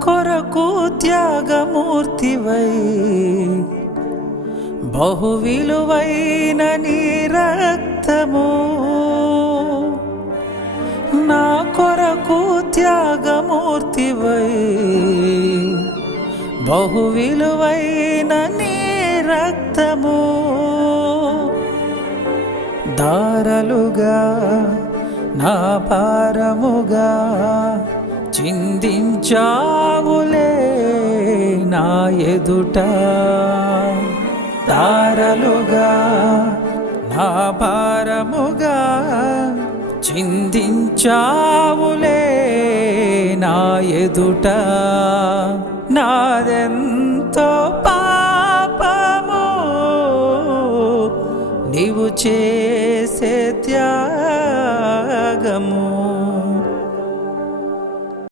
కొరకు త్యాగమూర్తివై బహు విలువైన నీ రక్తము నా కొరకు త్యాగమూర్తివై బహు విలువైన నీ రక్తము దారలుగా నా భారముగా చిందించావులే నా ఎదుట దారలుగా నా భారముగా చిందించావులే నా ఎదుట నాదెంతో పాపము నీవు చేసే త్యాగము